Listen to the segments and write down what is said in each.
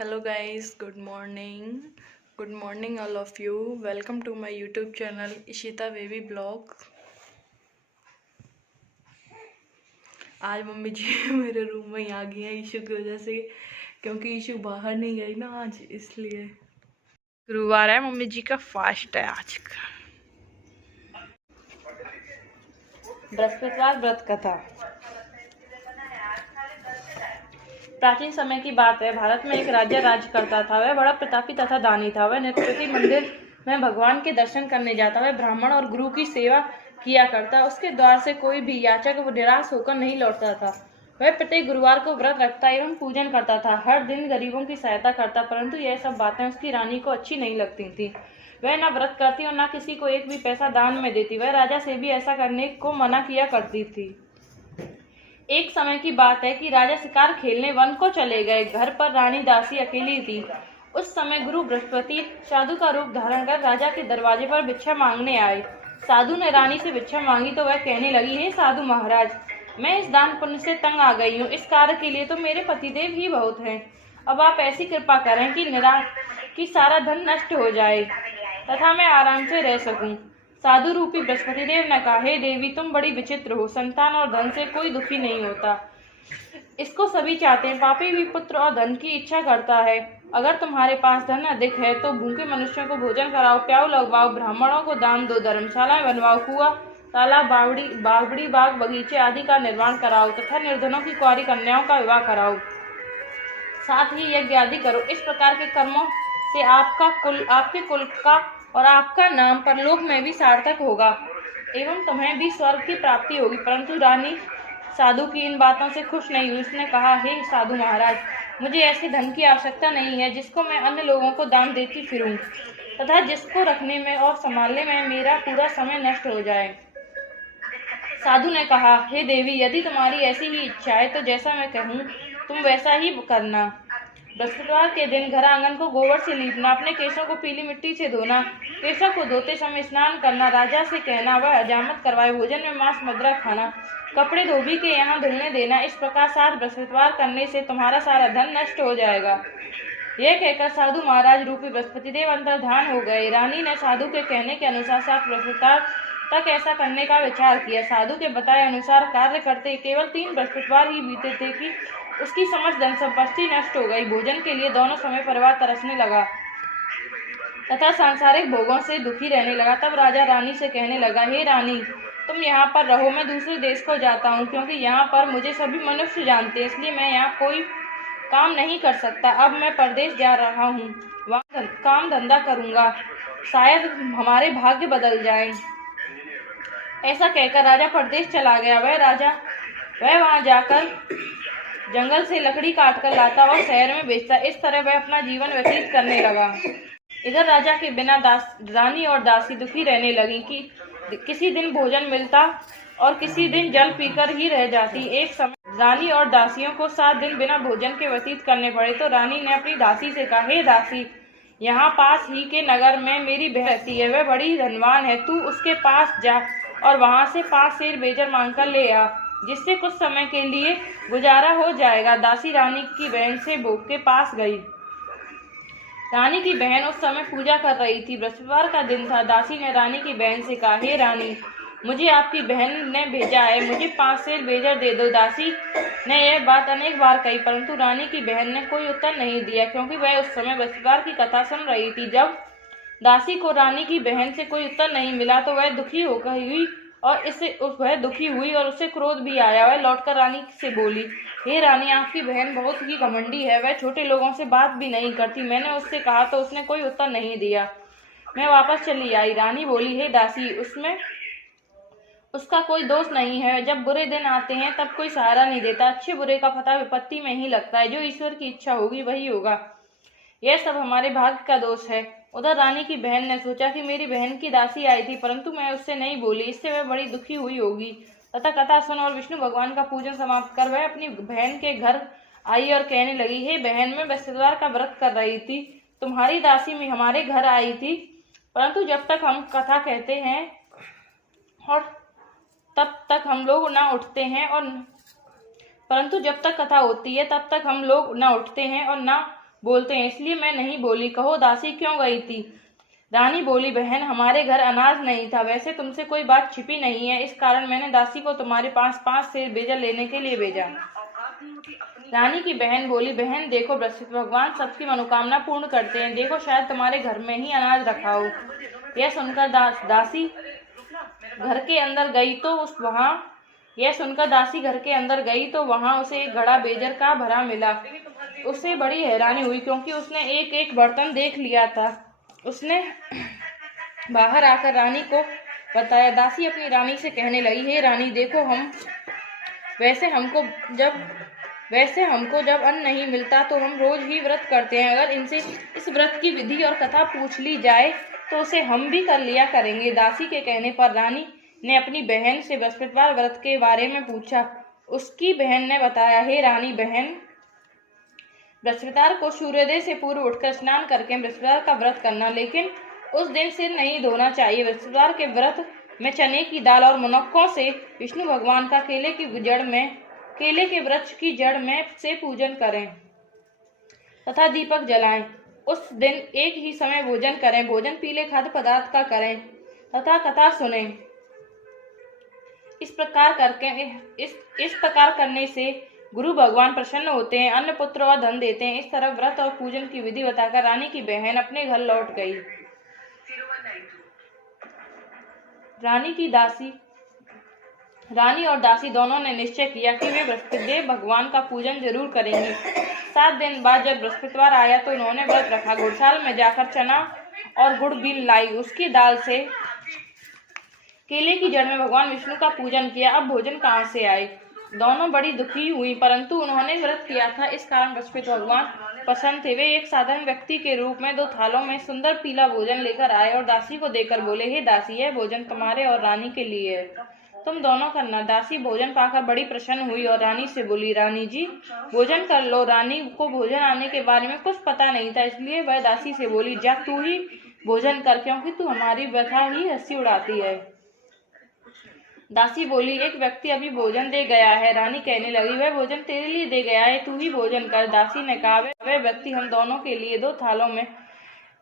Hello guys, good morning all of you. Welcome to my YouTube channel Ishita Baby Blog. आज mummy जी मेरे room में आ गई हैं issue की वजह से, क्योंकि ईशु बाहर नहीं गई ना आज, इसलिए। गुरुवार है, मम्मी जी का फास्ट है आज का। बृहस्पतिवार व्रत कथा। प्राचीन समय की बात है। भारत में एक राजा राज करता था। वह बड़ा प्रतापी तथा दानी था। वह नित्य प्रति मंदिर में भगवान के दर्शन करने जाता। वह ब्राह्मण और गुरु की सेवा किया करता। उसके द्वार से कोई भी याचक निराश होकर नहीं लौटता था। वह प्रत्येक गुरुवार को व्रत रखता एवं पूजन करता था। हर दिन गरीबों की सहायता करता, परंतु यह सब बातें उसकी रानी को अच्छी नहीं लगती थी। वह न व्रत करती और न किसी को एक भी पैसा दान में देती। वह राजा से भी ऐसा करने को मना किया करती थी। एक समय की बात है कि राजा शिकार खेलने वन को चले गए। घर पर रानी दासी अकेली थी। उस समय गुरु बृहस्पति साधु का रूप धारण कर राजा के दरवाजे पर भिक्षा मांगने आए। साधु ने रानी से भिक्षा मांगी तो वह कहने लगी, हे साधु महाराज, मैं इस दान पुण्य से तंग आ गई हूँ। इस कार्य के लिए तो मेरे पतिदेव ही बहुत हैं। अब आप ऐसी कृपा करें कि सारा धन नष्ट हो जाए तथा मैं आराम से रह सकूं। साधु रूपी बृहस्पति देव ने कहा, हे देवी, तुम बड़ी विचित्र हो। संतान और धन से कोई दुखी नहीं होता, इसको सभी चाहते हैं। पापी भी पुत्र और धन की इच्छा करता है। अगर तुम्हारे पास धन अधिक है तो भूखे मनुष्यों को भोजन कराओ, प्याऊ लगवाओ, ब्राह्मणों को दान दो, धर्मशालाएं बनवाओ, कुआ, तालाब, बावड़ी, बाग, बगीचे आदि का निर्माण कराओ तथा निर्धनों की कुंवारी कन्याओं का विवाह कराओ। साथ ही यज्ञ आदि करो। इस प्रकार के कर्मों से आपके कुल का और आपका नाम परलोक में भी सार्थक होगा एवं तुम्हें भी स्वर्ग की प्राप्ति होगी। परंतु रानी साधु की इन बातों से खुश नहीं हुई। उसने कहा, हे साधु महाराज, मुझे ऐसे धन की आवश्यकता नहीं है जिसको मैं अन्य लोगों को दान देती फिरूं तथा जिसको रखने में और संभालने में मेरा पूरा समय नष्ट हो जाए। साधु ने कहा, हे देवी, यदि तुम्हारी ऐसी ही इच्छा है तो जैसा मैं कहूँ तुम वैसा ही करना। बृहस्पतिवार के दिन घर आंगन को गोबर से लीपना, अपने केशों को पीली मिट्टी से धोना, केशों को धोते समय स्नान करना, राजा से कहना वह हजामत करवाए, भोजन में मांस मदिरा खाना, कपड़े धोबी के यहाँ धुलने देना। इस प्रकार 7 बृहस्पतिवार करने से तुम्हारा सारा धन नष्ट हो जाएगा। यह कहकर साधु महाराज रूपी बृहस्पति देव अंतर्धान हो गए। रानी ने साधु के कहने के अनुसार 7 बृहस्पतिवार तक ऐसा करने का विचार किया। साधु के बताए अनुसार कार्य करते केवल 3 बृहस्पतिवार ही बीते थे कि उसकी समस्त धन संपत्ति नष्ट हो गई। भोजन के लिए दोनों समय परिवार तरसने लगा तथा सांसारिक भोगों से दुखी रहने लगा। तब राजा रानी से कहने लगा, हे रानी, तुम यहाँ पर रहो, मैं दूसरे देश को जाता हूँ, क्योंकि यहाँ पर मुझे सभी मनुष्य जानते हैं, इसलिए मैं यहाँ कोई काम नहीं कर सकता। अब मैं परदेश जा रहा हूँ, वहाँ काम धंधा करूँगा, शायद हमारे भाग्य बदल जाए। ऐसा कहकर राजा परदेश चला गया। वह वहाँ जाकर जंगल से लकड़ी काट कर लाता और शहर में बेचता। इस तरह वह अपना जीवन व्यतीत करने लगा। इधर राजा के बिना रानी और दासी दुखी रहने लगी कि किसी दिन भोजन मिलता और किसी दिन जल पीकर ही रह जाती। एक समय रानी और दासियों को 7 दिन बिना भोजन के व्यतीत करने पड़े तो रानी ने अपनी दासी से कहा, हे दासी, यहाँ पास ही के नगर में मेरी बहन रहती है, वह बड़ी धनवान है। तू उसके पास जा और वहां से 5 सेर बेजर मांग कर ले आ, जिससे कुछ समय के लिए गुजारा हो जाएगा। दासी रानी की बहन से भोग के पास गई। रानी की बहन उस समय पूजा कर रही थी। बृहस्पतिवार का दिन था। दासी ने रानी की बहन से कहा, हे रानी, मुझे आपकी बहन ने भेजा है, मुझे 5 सेर बेजर दे दो। दासी ने यह बात अनेक बार कही, परंतु रानी की बहन ने कोई उत्तर नहीं दिया, क्योंकि वह उस समय बृहस्पतिवार की कथा सुन रही थी। जब दासी को रानी की बहन से कोई उत्तर नहीं मिला तो वह दुखी हुई और उसे क्रोध भी आया। वह लौटकर रानी से बोली, हे रानी, आपकी बहन बहुत ही घमंडी है, वह छोटे लोगों से बात भी नहीं करती। मैंने उससे कहा तो उसने कोई उत्तर नहीं दिया, मैं वापस चली आई। रानी बोली, हे दासी, उसका कोई दोष नहीं है। जब बुरे दिन आते हैं तब कोई सहारा नहीं देता। अच्छे बुरे का पता विपत्ति में ही लगता है। जो ईश्वर की इच्छा होगी वही होगा। यह सब हमारे भाग्य का दोष है। उधर रानी की बहन ने सोचा कि मेरी बहन की दासी आई थी, परंतु मैं उससे नहीं बोली, इससे वह बड़ी दुखी हुई होगी। तथा कथा सुन और विष्णु भगवान का पूजन समाप्त कर वह अपनी बहन के घर आई और कहने लगी, हे बहन, मैं बृहस्पतिवार का व्रत कर रही थी, तुम्हारी दासी में हमारे घर आई थी, परंतु जब तक हम कथा कहते हैं और तब तक हम लोग न उठते हैं और न उठते हैं और न बोलते हैं, इसलिए मैं नहीं बोली। कहो दासी क्यों गई थी? रानी बोली, बहन हमारे घर अनाज नहीं था। वैसे तुमसे कोई बात छिपी नहीं है, इस कारण मैंने दासी को तुम्हारे पास 5 सेर बेजा लेने के लिए भेजा। रानी की बहन बोली, बहन देखो, बृहस्पति भगवान सबकी मनोकामना पूर्ण करते हैं। देखो शायद तुम्हारे घर में ही अनाज रखा हो। यह सुनकर दासी घर के अंदर गई तो वहां उसे एक घड़ा बेजर का भरा मिला। उसे बड़ी हैरानी हुई, क्योंकि उसने एक एक बर्तन देख लिया था। उसने बाहर आकर रानी को बताया। दासी अपनी रानी से कहने लगी, हे रानी देखो, वैसे हमको जब अन्न नहीं मिलता तो हम रोज ही व्रत करते हैं। अगर इनसे इस व्रत की विधि और कथा पूछ ली जाए तो उसे हम भी कर लिया करेंगे। दासी के कहने पर रानी ने अपनी बहन से बृहस्पतिवार व्रत के बारे में पूछा। उसकी बहन ने बताया, हे रानी बहन, बृहस्पतिवार को सूर्योदय से पूर्व उठकर स्नान करके बृहस्पतिवार का व्रत करना, लेकिन उस दिन सिर नहीं धोना चाहिए। बृहस्पतिवार के व्रत में चने की दाल और मुनक्कों से विष्णु भगवान का केले के वृक्ष की जड़ में से पूजन करें तथा दीपक जलाएं। उस दिन एक ही समय भोजन करें। भोजन पीले खाद्य पदार्थ का करें तथा कथा सुनें। इस प्रकार करने से गुरु भगवान प्रसन्न होते हैं, अन्न पुत्र और धन देते हैं। इस तरह व्रत और पूजन की विधि बताकर रानी की बहन अपने घर लौट गई। रानी और दासी दोनों ने निश्चय किया कि वे बृहस्पतिदेव भगवान का पूजन जरूर करेंगे। 7 दिन बाद जब बृहस्पतिवार आया तो उन्होंने व्रत रखा। घुड़साल में जाकर चना और गुड़ बीन लाई, उसकी दाल से केले की जड़ में भगवान विष्णु का पूजन किया। अब भोजन कहाँ से आए? दोनों बड़ी दुखी हुई, परंतु उन्होंने व्रत किया था, इस कारण बृहस्पति भगवान प्रसन्न थे। वे एक साधारण व्यक्ति के रूप में 2 थालों में सुंदर पीला भोजन लेकर आए और दासी को देकर बोले, हे दासी, यह भोजन तुम्हारे और रानी के लिए है, तुम दोनों करना। दासी भोजन पाकर बड़ी प्रसन्न हुई और रानी से बोली, रानी जी भोजन कर लो। रानी को भोजन आने के बारे में कुछ पता नहीं था, इसलिए वह दासी से बोली, जा तू ही भोजन कर, क्योंकि तू हमारी व्यथा ही हंसी उड़ाती है। दासी बोली, एक व्यक्ति अभी भोजन दे गया है। रानी कहने लगी, वह भोजन तेरे लिए दे गया है, तू ही भोजन कर। दासी ने कहा, वह व्यक्ति हम दोनों के लिए 2 थालों में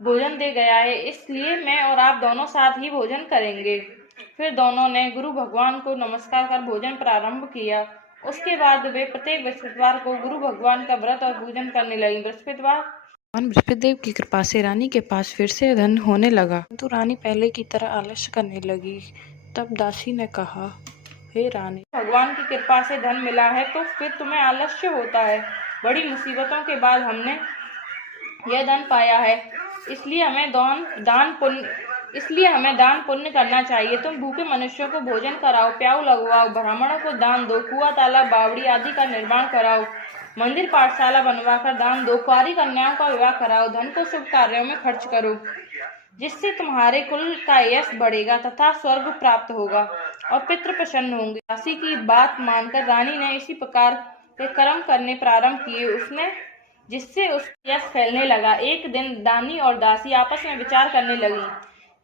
भोजन दे गया है, इसलिए मैं और आप दोनों साथ ही भोजन करेंगे। फिर दोनों ने गुरु भगवान को नमस्कार कर भोजन प्रारंभ किया। उसके बाद वे प्रत्येक बृहस्पतिवार को गुरु भगवान का व्रत और पूजन करने लगी। बृहस्पतिदेव की कृपा से रानी के पास फिर से धन होने लगा, तो रानी पहले की तरह आलस्य करने लगी। तब दासी ने कहा, हे रानी, भगवान की कृपा से धन मिला है तो फिर तुम्हें आलस्य होता है। बड़ी मुसीबतों के बाद हमने यह धन पाया है, इसलिए हमें दान पुण्य करना चाहिए। तुम भूखे मनुष्यों को भोजन कराओ, प्याऊ लगवाओ, ब्राह्मणों को दान दो, कुआं तालाब बावड़ी आदि का निर्माण कराओ, मंदिर पाठशाला बनवाकर दान दो, कुंवारी कन्याओं का विवाह कराओ। धन को शुभ कार्यों में खर्च करो, जिससे तुम्हारे कुल का यश बढ़ेगा तथा स्वर्ग प्राप्त होगा और पितृ प्रसन्न होंगे। दासी की बात मानकर रानी ने इसी प्रकार के कर्म करने प्रारंभ किए, जिससे उसका यश फैलने लगा। एक दिन दानी और दासी आपस में विचार करने लगी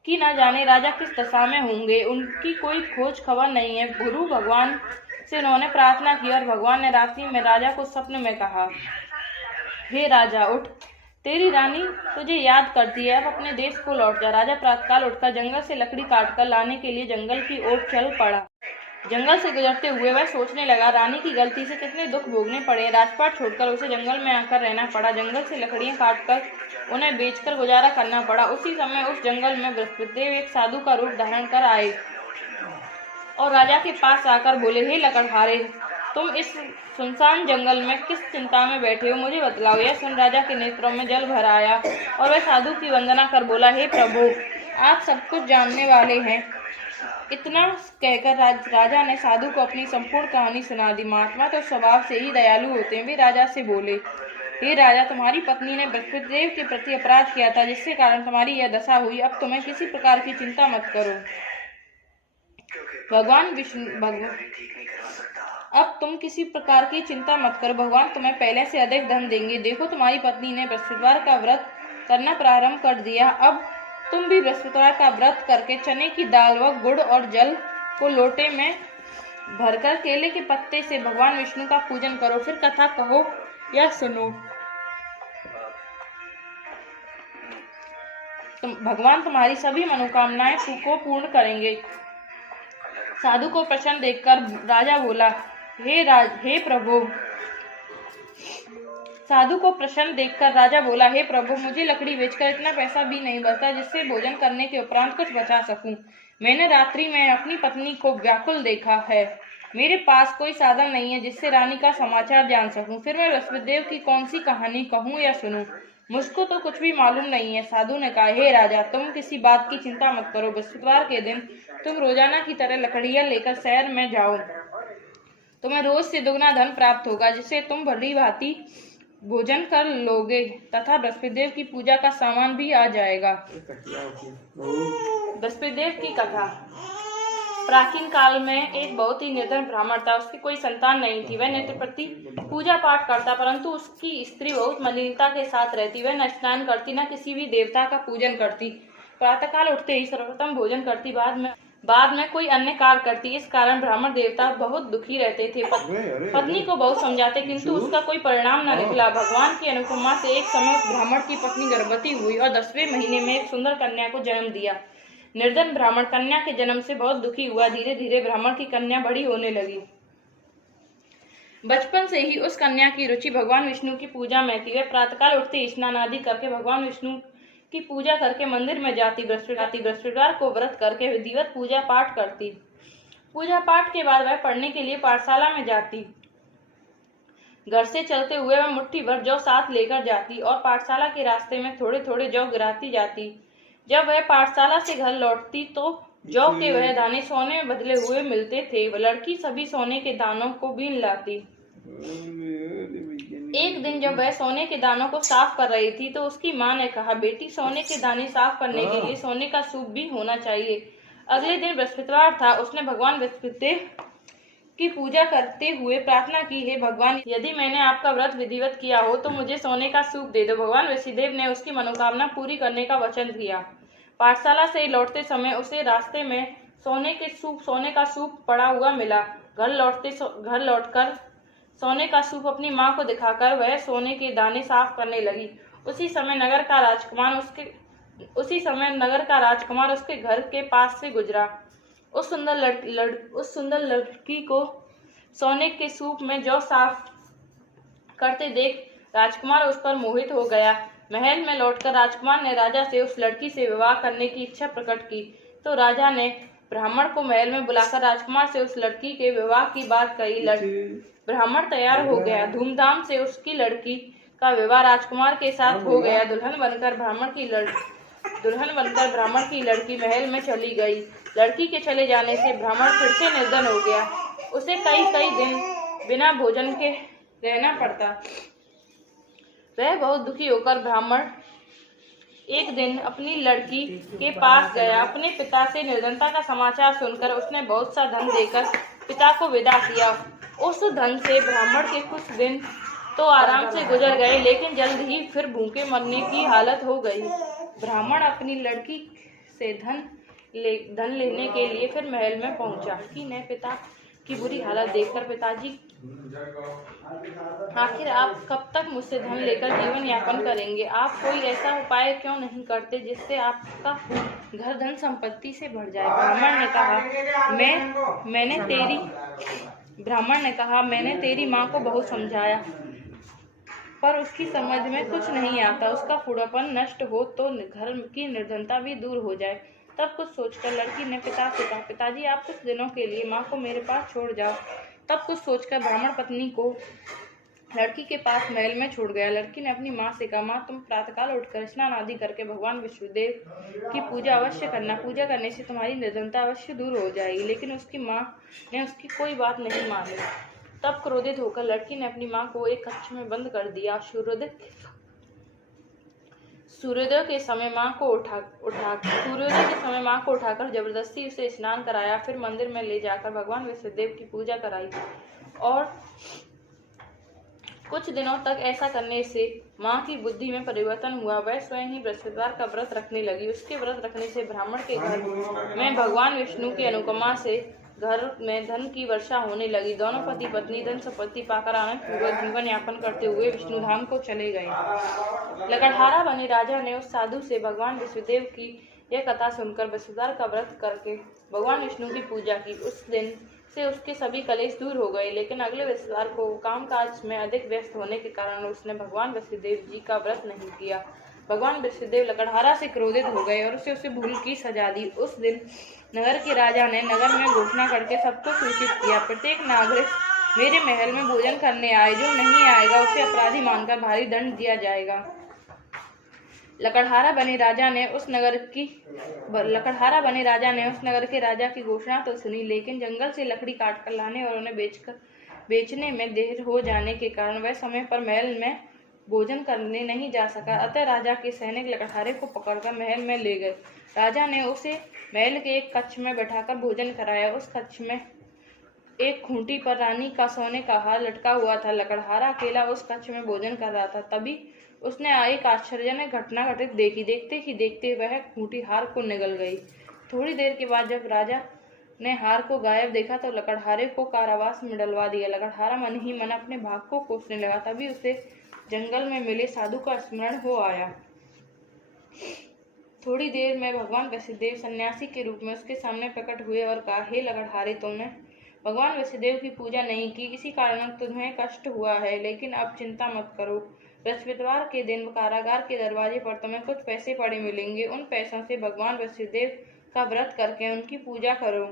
कि न जाने राजा किस दशा में होंगे, उनकी कोई खोज खबर नहीं है। गुरु भगवान से उन्होंने प्रार्थना की और भगवान ने रात्रि में राजा को स्वप्न में कहा, हे राजा उठ, तेरी रानी तुझे याद करती है, अब अपने देश को लौट जा। राजा प्रातःकाल उठकर जंगल से लकड़ी काटकर लाने के लिए जंगल की ओर चल पड़ा। जंगल से गुजरते हुए वह सोचने लगा, रानी की गलती से कितने दुख भोगने पड़े। राजपाट छोड़कर उसे जंगल में आकर रहना पड़ा। जंगल से लकड़ियां काटकर उन्हें बेचकर गुजारा करना पड़ा। उसी समय उस जंगल में बृहस्पतिदेव एक साधु का रूप धारण कर आए और राजा के पास आकर बोले, हे लकड़हारे, तुम इस सुनसान जंगल में किस चिंता में बैठे हो, मुझे बतलाओ। यह सुन राजा के नेत्रों में जल भर आया और वह साधु की वंदना कर बोला, हे प्रभु, आप सब कुछ जानने वाले हैं। इतना कहकर राजा ने साधु को अपनी संपूर्ण कहानी सुना दी। महात्मा तो स्वभाव से ही दयालु होते हैं। वे राजा से बोले, हे राजा, तुम्हारी पत्नी ने बृहस्पतिदेव के प्रति अपराध किया था, जिसके कारण तुम्हारी यह दशा हुई। अब तुम्हें किसी प्रकार की चिंता मत करो, भगवान तुम्हें पहले से अधिक धन देंगे। देखो, तुम्हारी पत्नी ने बृहस्पतिवार का व्रत करना प्रारंभ कर दिया। अब तुम भी बृहस्पतिवार का व्रत करके चने की दाल व गुड़ और जल को लोटे में भरकर केले के पत्ते से भगवान विष्णु का पूजन करो। फिर कथा कहो या सुनो। भगवान तुम्हारी सभी मनोकामनाएं को पूर्ण करेंगे। साधु को प्रसन्न देखकर राजा बोला, हे प्रभु। साधु को प्रसन्न देखकर राजा बोला, हे प्रभु, मुझे लकड़ी बेचकर इतना पैसा भी नहीं बचता जिससे भोजन करने के उपरांत कुछ बचा सकूं। मैंने रात्रि में अपनी पत्नी को व्याकुल देखा है। मेरे पास कोई साधन नहीं है जिससे रानी का समाचार जान सकूं। फिर मैं वसुदेव की कौन सी कहानी कहूं या सुनूं? मुझको तो कुछ भी मालूम नहीं है। साधु ने कहा, हे राजा, तुम किसी बात की चिंता मत करो। बृहस्पतिवार के दिन तुम रोजाना की तरह लकड़ियां लेकर शहर में जाओ। तुम्हें रोज से दुगना धन प्राप्त होगा, जिससे तुम भली भांति भोजन कर लोगे तथा बृहस्पतिदेव की पूजा का सामान भी आ जाएगा। बृहस्पतिदेव की कथा। प्राचीन काल में एक बहुत ही निर्धन ब्राह्मण था। उसकी कोई संतान नहीं थी। वह नित्य प्रति पूजा पाठ करता, परंतु उसकी स्त्री बहुत मलिनता के साथ रहती। वह न स्नान करती, न किसी भी देवता का पूजन करती। प्रातःकाल उठते ही सर्वप्रथम भोजन करती, बाद में कोई अन्य कार्य करती। इस कारण ब्राह्मण देवता बहुत दुखी रहते थे। पत्नी को बहुत समझाते, किंतु उसका कोई परिणाम न निकला। भगवान की अनुपमा से एक समय उस ब्राह्मण की पत्नी गर्भवती हुई और 10वें महीने में एक सुंदर कन्या को जन्म दिया। निर्धन ब्राह्मण कन्या के जन्म से बहुत दुखी हुआ। धीरे धीरे ब्राह्मण की कन्या बड़ी होने लगी। बचपन से ही उस कन्या की रुचि भगवान विष्णु की पूजा में थी। वह प्रातःकाल उठते स्नान आदि करके भगवान विष्णु की पूजा करके मंदिर में जाती। बृहस्पतिवार को व्रत करके विधिवत पूजा पाठ करती। पूजा पाठ के बाद वह पढ़ने के लिए पाठशाला में जाती। घर से चलते हुए वह मुट्ठी भर जौ साथ लेकर जाती और पाठशाला के रास्ते में थोड़े थोड़े जौ गिराती जाती। जब वह पाठशाला से घर लौटती तो जौ के वह दाने सोने में बदले हुए मिलते थे। वह लड़की सभी सोने के दानों को बीन लाती। एक दिन जब वह सोने के दानों को साफ कर रही थी तो उसकी माँ ने कहा, बेटी, सोने के दाने साफ करने के लिए सोने का सूप भी होना चाहिए। अगले दिन बृहस्पतिवार था। उसने भगवान बृहस्पतिदेव की पूजा करते हुए प्रार्थना की, हे भगवान, यदि मैंने आपका व्रत विधिवत किया हो तो मुझे सोने का सूप दे दो। भगवान बृहस्पतिदेव ने उसकी मनोकामना पूरी करने का वचन दिया। पाठशाला से लौटते समय उसे रास्ते में सोने का सूप पड़ा हुआ मिला। घर लौटकर सोने का सूप अपनी माँ को दिखाकर वह सोने के दाने साफ करने लगी। उसी समय नगर का राजकुमार उसके घर के पास से गुजरा। उस सुंदर लड़की को सोने के सूप में जौ साफ करते देख राजकुमार उस पर मोहित हो गया। महल में लौटकर राजकुमार ने राजा से उस लड़की से विवाह करने की इच्छा प्रकट की। तो राजा ने ब्राह्मण को महल में बुलाकर राजकुमार से उस लड़की के विवाह की बात कही। ब्राह्मण तैयार हो गया। धूमधाम से उसकी लड़की का विवाह राजकुमार के साथ हो गया। दुल्हन बनकर ब्राह्मण की लड़की महल में चली गई। लड़की के चले जाने से ब्राह्मण फिर से निर्धन हो गया। उसे कई दिन बिना भोजन के रहना पड़ता। वह बहुत दुखी होकर ब्राह्मण एक दिन अपनी लड़की के पास गया। अपने पिता से निर्धनता का समाचार सुनकर उसने बहुत सा धन देकर पिता को विदा किया। उस धन से ब्राह्मण के कुछ दिन तो आराम से गुजर गए, लेकिन जल्द ही फिर भूखे मरने की हालत हो गई। ब्राह्मण अपनी लड़की से धन लेने के लिए फिर महल में पहुंचा। लड़की ने पिता की बुरी हालत देखकर, पिताजी, आखिर आप कब तक मुझसे धन लेकर जीवन यापन करेंगे? आप कोई ऐसा उपाय क्यों नहीं करते जिससे आपका घर धन संपत्ति से भर जाए? ब्राह्मण ने कहा, मैंने तेरी माँ को बहुत समझाया, पर उसकी समझ में कुछ नहीं आता। उसका फूडापन नष्ट हो तो घर की निर्धनता भी दूर हो जाए। तब कुछ सोचकर लड़की ने पिता से कहा, पिताजी, आप कुछ दिनों के लिए माँ को मेरे पास छोड़ जाओ। तब कुछ सोचकर ब्राह्मण पत्नी को लड़की के पास महल में छोड़ गया। लड़की ने अपनी माँ से कहा, माँ, तुम प्रातःकाल उठकर स्नान आदि करके भगवान विष्णुदेव की पूजा अवश्य करना। पूजा करने से तुम्हारी निर्धनता अवश्य दूर हो जाएगी। लेकिन उसकी माँ ने उसकी कोई बात नहीं मानी। तब क्रोधित होकर लड़की ने अपनी माँ को एक कक्ष में बंद कर दिया। सूर्योदय के समय माँ को उठाकर जबरदस्ती उसे स्नान कराया। फिर मंदिर में ले जाकर भगवान विष्णुदेव की पूजा कराई। और कुछ दिनों तक ऐसा करने से माँ की बुद्धि में परिवर्तन हुआ। वह स्वयं ही बृहस्पतिवार का व्रत रखने लगी। उसके व्रत रखने से ब्राह्मण के घर में भगवान विष्णु की अनुकंपा से घर में धन की वर्षा होने लगी। दोनों पति पत्नी धन संपत्ति पाकर आनंद पूर्वक जीवन यापन करते हुए विष्णुधाम को चले गए। लकड़हारा बने राजा ने उस साधु से भगवान विष्णुदेव की यह कथा सुनकर बृहस्पतिवार का व्रत करके भगवान विष्णु की पूजा की। उस दिन से उसके सभी कलेश दूर हो गए, लेकिन अगले बृहस्पतिवार को कामकाज में अधिक व्यस्त होने के कारण उसने भगवान विष्णुदेव जी का व्रत नहीं किया। भगवान विष्णुदेव लकड़हारा से क्रोधित हो गए और उसे भूल की सजा दी। उस दिन नगर के राजा ने नगर में घोषणा करके सबको सूचित किया, प्रत्येक नागरिक मेरे महल में भोजन करने आए, जो नहीं आएगा उसे अपराधी मानकर भारी दंड दिया जाएगा। लकड़हारा बने राजा ने उस नगर के राजा की घोषणा तो सुनी, लेकिन जंगल से लकड़ी काट कर लाने और उन्हें बेचने में देर हो जाने के कारण वह समय पर महल में भोजन करने नहीं जा सका। अतः राजा के सैनिक लकड़हारे को पकड़कर महल में ले गए। राजा ने उसे महल के एक कक्ष में बैठाकर भोजन कराया। उस कक्ष में एक खूंटी पर रानी का सोने का हार लटका हुआ था। लकड़हारा अकेला उस कक्ष में भोजन कर रहा था। तभी उसने एक आश्चर्यजनक घटना घटित देखी। देखते ही देखते वह खूंटी हार को निगल गई। थोड़ी देर के बाद जब राजा ने हार को गायब देखा तो लकड़हारे को कारावास में डलवा दिया। लकड़हारा मन ही मन अपने भाग को कोसने लगा। तभी उसे जंगल में मिले साधु का स्मरण हो आया। थोड़ी देर में भगवान वसुदेव सन्यासी के रूप में उसके सामने प्रकट हुए और कहा, हे लकड़हारे, तुमने भगवान वसुदेव की पूजा नहीं की, इसी कारण तुम्हें कष्ट हुआ है, लेकिन अब चिंता मत करो। बृहस्पतिवार के दिन कारागार के दरवाजे पर तुम्हें कुछ पैसे पड़े मिलेंगे। उन पैसों से भगवान वसुदेव का व्रत करके उनकी पूजा करो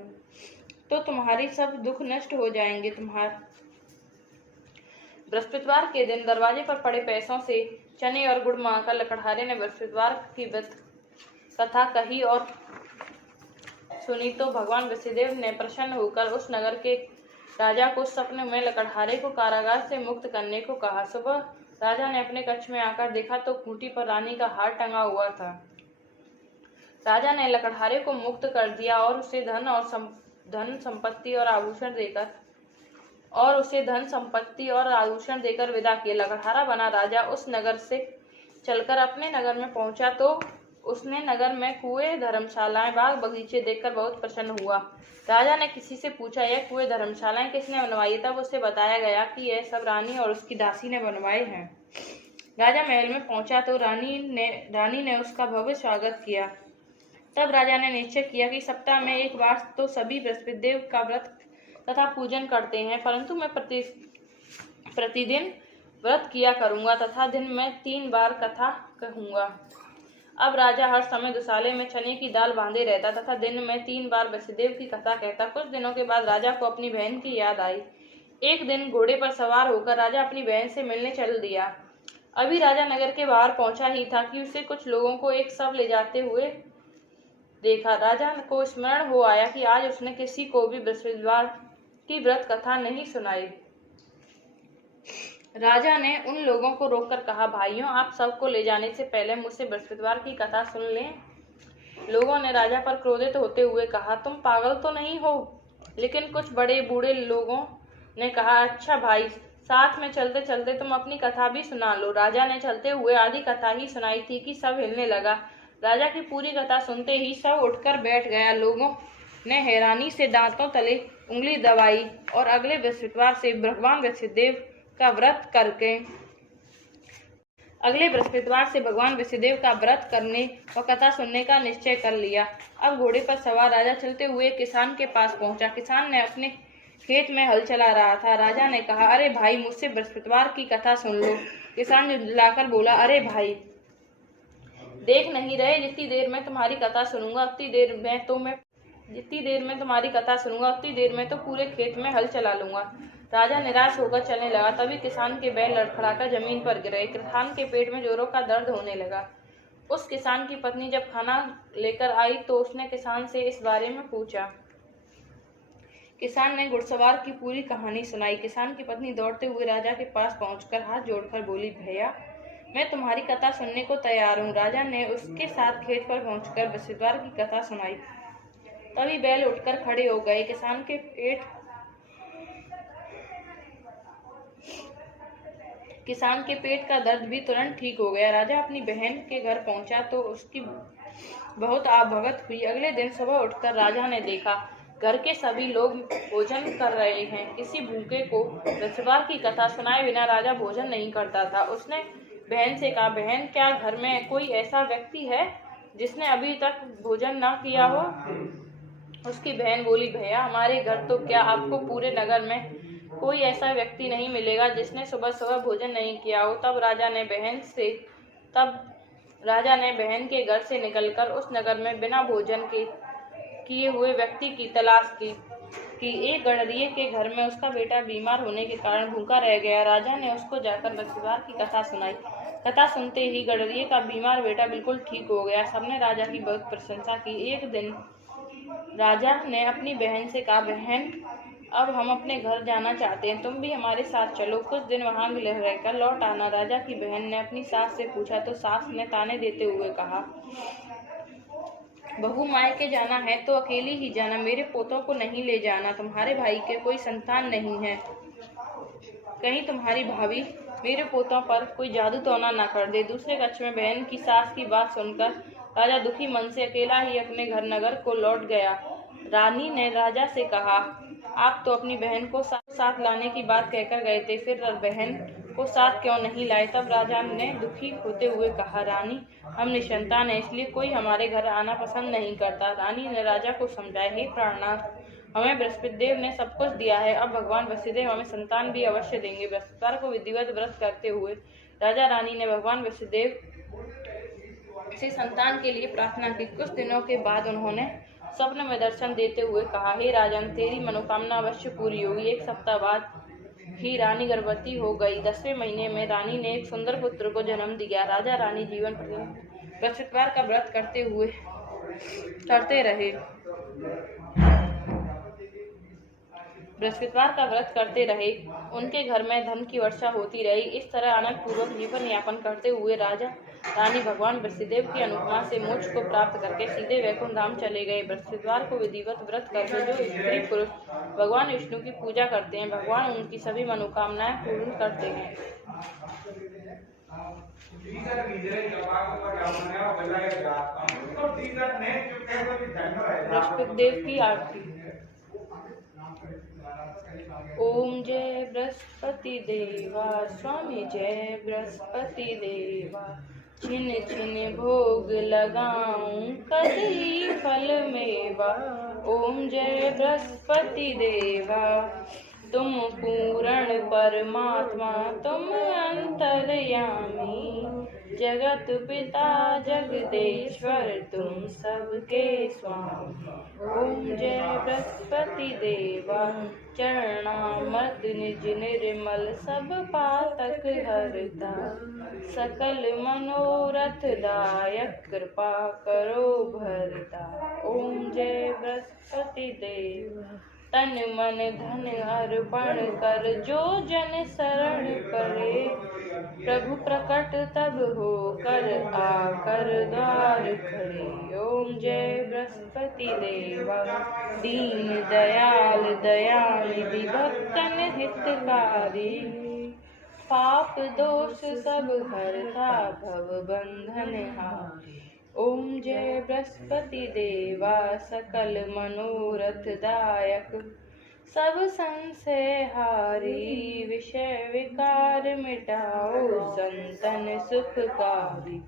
तो तुम्हारी सब दुख नष्ट हो जाएंगे। बृहस्पतिवार के दिन दरवाजे पर पड़े पैसों से चने और गुड़ मांगकर लकड़हारे ने बृहस्पतिवार की व्रत कथा कही और सुनी तो भगवान वसुदेव ने प्रसन्न होकर उस नगर के राजा को सपने में लकड़हारे को कारागार से मुक्त करने को कहा। सुबह राजा ने अपने कक्ष में आकर देखा तो खूंटी पर रानी का हार टंगा हुआ था। राजा ने लकड़हारे को मुक्त कर दिया और उसे धन संपत्ति और आभूषण देकर विदा किया। लकड़हारा बना राजा उस नगर से चलकर अपने नगर में पहुंचा तो उसने नगर में कुएं, धर्मशालाएं, बाग बगीचे देखकर बहुत प्रसन्न हुआ। राजा ने किसी से पूछा, यह कुएं, धर्मशालाएं किसने बनवाई? तब उसे बताया गया कि यह सब रानी और उसकी दासी ने बनवाए हैं। राजा महल में पहुंचा तो रानी ने उसका भव्य स्वागत किया। तब राजा ने निश्चय किया कि सप्ताह में एक बार तो सभी बृहस्पतिदेव का व्रत तथा पूजन करते हैं, परंतु मैं प्रतिदिन व्रत किया करूंगा तथा दिन में 3 बार कथा कहूंगा। अब राजा हर समय दुसाले में चने की दाल बांधे रहता तथा दिन में 3 बार वसुदेव की कथा कहता। कुछ दिनों के बाद राजा को अपनी बहन की याद आई। एक दिन घोड़े पर सवार होकर राजा अपनी बहन से मिलने चल दिया। अभी राजा नगर के बाहर पहुंचा ही था कि उसे कुछ लोगों को एक शव ले जाते हुए देखा। राजा को स्मरण हो आया कि आज उसने किसी को भी बृहस्पतिवार की व्रत कथा नहीं सुनाई। राजा ने उन लोगों को रोककर कहा, भाइयों, आप सबको ले जाने से पहले मुझसे बृहस्पतिवार की कथा सुन लें। लोगों ने राजा पर क्रोधित होते हुए कहा, तुम पागल तो नहीं हो? लेकिन कुछ बड़े बूढ़े लोगों ने कहा, अच्छा भाई, साथ में चलते चलते तुम अपनी कथा भी सुना लो। राजा ने चलते हुए आधी कथा ही सुनाई थी कि सब हिलने लगा। राजा की पूरी कथा सुनते ही सब उठकर बैठ गया। लोगों ने हैरानी से दांतों तले उंगली दबाई और अगले बृहस्पतिवार से भगवान वसुदेव का व्रत करने व कथा सुनने का निश्चय कर लिया। अब घोड़े पर सवार राजा चलते हुए किसान के पास पहुंचा। किसान ने अपने खेत में हल चला रहा था। राजा ने कहा, अरे भाई, मुझसे बृहस्पतिवार की कथा सुन लो। किसान झुंझलाकर बोला, अरे भाई, देख नहीं रहे, जितनी देर में तुम्हारी कथा सुनूंगा उतनी देर में तो पूरे खेत में हल चला लूंगा। राजा निराश होकर चलने लगा। तभी किसान के बैल लड़खड़ाकर जमीन पर गिरे। किसान के पेट में जोरों का दर्द होने लगा। उस किसान की पत्नी जब खाना लेकर आई तो उसने किसान से इस बारे में पूछा। किसान ने घुड़सवार की पूरी कहानी सुनाई। किसान की पत्नी दौड़ते हुए राजा के पास पहुंचकर हाथ जोड़कर बोली, भैया, मैं तुम्हारी कथा सुनने को तैयार हूँ। राजा ने उसके साथ खेत पर पहुंचकर बृहस्पतिवार की कथा सुनाई। तभी बैल उठकर खड़े हो गए। किसान के पेट का दर्द भी तुरंत ठीक हो गया। राजा अपनी बहन के घर पहुंचा तो उसकी बहुत आवभगत हुई। अगले दिन सुबह उठकर राजा ने देखा घर के सभी लोग भोजन कर रहे हैं। किसी भूखे को बृहस्पतिवार की कथा सुनाए बिना राजा भोजन नहीं करता था। उसने बहन से कहा, बहन, क्या घर में कोई ऐसा व्यक्ति है जिसने अभी तक भोजन न किया हो? उसकी बहन बोली, भैया, हमारे घर तो क्या, आपको पूरे नगर में कोई ऐसा व्यक्ति नहीं मिलेगा जिसने सुबह सुबह भोजन नहीं किया हो। तब राजा ने बहन के घर से निकलकर उस नगर में बिना भोजन के किए हुए व्यक्ति की तलाश की कि एक गडरिये के घर में उसका बेटा बीमार होने के कारण भूखा रह गया। राजा ने उसको जाकर बृहस्पतिवार की कथा सुनाई। कथा सुनते ही गडरिये का बीमार बेटा बिल्कुल ठीक हो गया। सबने राजा की बहुत प्रशंसा की। एक दिन राजा ने अपनी बहन से कहा, बहन, अब हम अपने घर जाना चाहते हैं, तुम भी हमारे साथ चलो, कुछ दिन वहां रहकर लौट आना। राजा की बहन ने अपनी सास से पूछा तो सास ने ताने देते हुए कहा, बहू, मायके जाना है तो अकेली ही जाना, मेरे पोतों को नहीं ले जाना। तुम्हारे भाई के कोई संतान नहीं है, कहीं तुम्हारी भाभी मेरे पोतों पर कोई जादू टोना न कर दे। दूसरे कक्ष में बहन की सास की बात सुनकर राजा दुखी मन से अकेला ही अपने घर नगर को लौट गया। रानी ने राजा से कहा, आप तो अपनी बहन को साथ लाने की बात कहकर गए थे, फिर बहन को साथ क्यों नहीं लाए? तब राजा ने दुखी होते हुए कहा, रानी, हम निसंतान हैं, इसलिए कोई हमारे घर आना पसंद नहीं करता। रानी ने राजा को समझाया, हे प्राणनाथ, हमें बृहस्पति देव ने सब कुछ दिया है, अब भगवान वसुदेव हमें संतान भी अवश्य देंगे। बृहस्पतिवार को विधिवत व्रत करते हुए राजा रानी ने भगवान वसुदेव से संतान के लिए प्रार्थना की। कुछ दिनों के बाद उन्होंने स्वप्न में दर्शन देते हुए कहा, हे राजन, तेरी मनोकामना अवश्य पूरी होगी। एक सप्ताह बाद ही रानी गर्भवती हो गई। 10वें महीने में रानी ने एक सुंदर पुत्र को जन्म दिया। राजा रानी जीवन बृहस्पतिवार का व्रत करते रहे। बृहस्पतिवार का व्रत करते रहे। उनके घर में धन की वर्षा होती रही। इस तरह आनंद पूर्वक जीवन यापन करते हुए राजा रानी भगवान वसुदेव की अनुपमा से मोक्ष को प्राप्त करके सीधे वैकुंठ धाम चले गए। बृहस्पतिवार को विधिवत व्रत करके जो स्त्री पुरुष भगवान विष्णु की पूजा करते हैं, भगवान उनकी सभी मनोकामनाएं पूर्ण करते हैं। बृहस्पति देव की आरती। ओम जय बृहस्पति देवा, स्वामी जय बृहस्पति देवा, छिन छिन भोग लगाऊं कदली फल मेवा। ओम जय बृहस्पति देवा, तुम पूर्ण परमात्मा, तुम अंतर्यामी, जगत पिता जगदेश्वर, तुम सबके स्वामी। ओम जय बृहस्पति देवा, चरणामृत निज निर्मल, सब पातक हरता, सकल मनोरथ दायक, कृपा करो भरता। ओम जय बृहस्पति देवा, तन मन धन अर्पण कर, जो जन शरण पड़े, प्रभु प्रकट तब हो कर, आकर द्वार खड़े। ओम जय बृहस्पति देवा, दीन दयाल दयानिधि, भक्तन हितकारी, पाप दोष सब हरता, भव बंधन हारी। ओम जय बृहस्पति देवा, सकल मनोरथ दायक, सब संशय हारी, विषय विकार मिटाओ, संतन सुखकारी।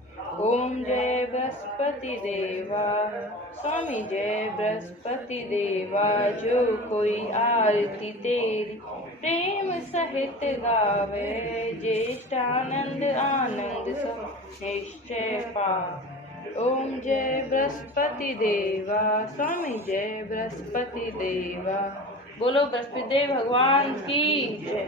ओम जय बृहस्पति देवा, स्वामी जय बृहस्पति देवा, जो कोई आरती तेरी प्रेम सहित गावे, ज्येष्ठानंद आनंद सब निश्चय पावे। ओम जय बृहस्पति देवा, स्वामी जय बृहस्पति देवा। बोलो बृहस्पति देव भगवान की जय।